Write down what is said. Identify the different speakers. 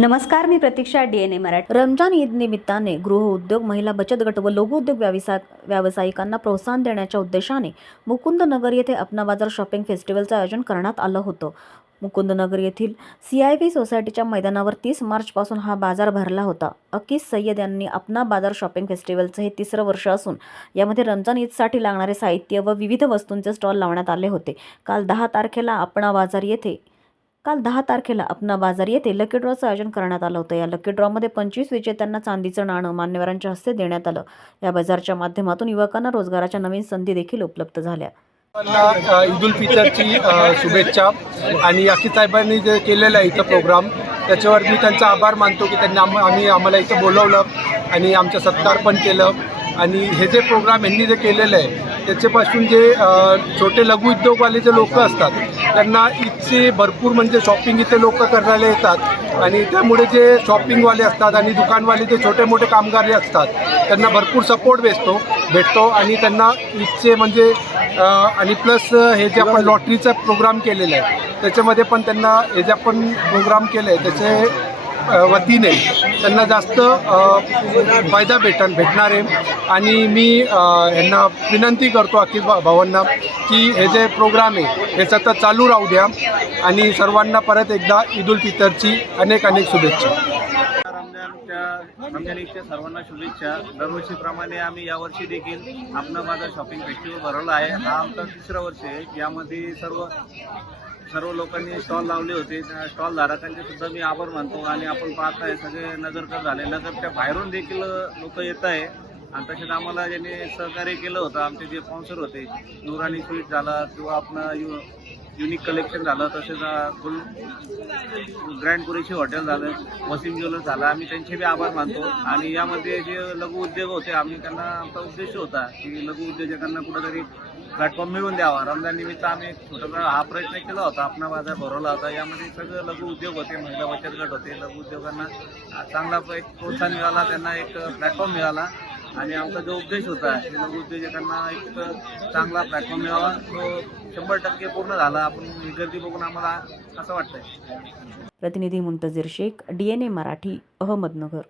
Speaker 1: नमस्कार मी Pratiksha D N A Marathi.
Speaker 2: Ramzan Eid निमित्ताने गृहउद्योग महिला बचत गट व लघुउद्योग व्यवसाय व्यावसायिकांना प्रोत्साहन देण्याच्या उद्देशाने मुकुंदनगर येथे अपना बाजार शॉपिंग फेस्टिवलचं आयोजन करण्यात आलं होतं. मुकुंदनगर येथील सी आय व्ही सोसायटीच्या मैदानावर तीस मार्चपासून हा बाजार भरला होता. अकीस सय्यद यांनी अपना बाजार शॉपिंग फेस्टिवलचं हे तिसरं वर्ष असून यामध्ये रमजान ईदसाठी लागणारे साहित्य व विविध वस्तूंचे स्टॉल लावण्यात आले होते. काल दहा तारखेला अपना बाजार येथे काल दहा तारखेला अपना बाजार येथे लकी ड्रॉचं आयोजन करण्यात आलं होतं. या लकी ड्रॉमध्ये पंचवीस विजेत्यांना चांदीचं नाणं मान्यवरांच्या हस्ते देण्यात आलं. या बाजारच्या माध्यमातून युवकांना रोजगाराच्या नवीन संधी देखील उपलब्ध झाल्या.
Speaker 3: ईद उल फितरची शुभेच्छा. आणि याकी साहेबांनी जे केलेलं आहे इथं प्रोग्राम त्याच्यावर मी त्यांचा आभार मानतो की त्यांनी आम आम्ही आम्हाला इथं बोलवलं आणि आमचं सत्कार पण केलं. आणि हे जे प्रोग्राम यांनी जे केलेलं आहे त्याच्यापासून जे छोटे लघु उद्योगवाले जे लोक असतात त्यांना इथचे भरपूर म्हणजे शॉपिंग इथे लोक करायला येतात. आणि त्यामुळे जे शॉपिंगवाले असतात आणि दुकानवाले जे छोटे मोठे कामगार असतात त्यांना भरपूर सपोर्ट भेटतो भेटतो आणि त्यांना इथचे म्हणजे आणि प्लस हे जे आपण लॉटरीचा प्रोग्राम केलेला आहे त्याच्यामध्ये पण त्यांना हे जे आपण प्रोग्राम केलं आहे त्याचे वतीने त्यांना जास्त फायदा भेटन भेटणार आहे. आणि मी यांना विनंती करतो अखिल भावांना की हे जे प्रोग्राम आहे हे सतत चालू राहू द्या. आणि सर्वांना परत एकदा ईद उल फितरची अनेक अनेक शुभेच्छा.
Speaker 4: रमजानच्या सर्वांना शुभेच्छा. दरवर्षीप्रमाणे आम्ही यावर्षी देखील आपलं माझा शॉपिंग फेस्टिवल भरवला आहे. हा आमचा तिसरं वर्ष आहे. यामध्ये सर्व सर्व लोकांनी स्टॉल लावले होते. त्या स्टॉल धारकांचे सुद्धा मी आभार मानतो. आणि आपण पाहताय सगळे नगरकर झाले. नगरच्या बाहेरून देखील लोक येत आहे. आणि तसेच आम्हाला ज्यांनी सहकार्य केलं होतं आमचे जे स्पॉन्सर होते नुराणी स्वीट झाला किंवा आपण युनिक कलेक्शन झालं तसेच फुल ग्रँड कुरेशी हॉटेल झालं वसीम ज्वेलर्स झालं. आम्ही त्यांचे बी आभार मानतो. आणि यामध्ये जे लघु उद्योग होते आम्ही त्यांना आमचा उद्देश होता की लघु उद्योजकांना कुठंतरी प्लॅटफॉर्म मिळवून द्यावा. रमजान निमित्त आम्ही एक छोटासा हा प्रयत्न केला होता आपला बाजार भरवला होता. यामध्ये सगळं लघु उद्योग होते महिला बचत गट होते. लघु उद्योगांना चांगला एक प्रोत्साहन मिळाला त्यांना एक प्लॅटफॉर्म मिळाला. आणि आमचा जो उद्देश होता की उद्योजकांना एक चांगला प्लॅटफॉर्म मिळावा. तो शंभर टक्के पूर्ण झाला. आपण ही गर्दी बघून आम्हाला असं वाटतंय.
Speaker 2: प्रतिनिधी Muntazir Shaikh D N A Marathi Ahmednagar.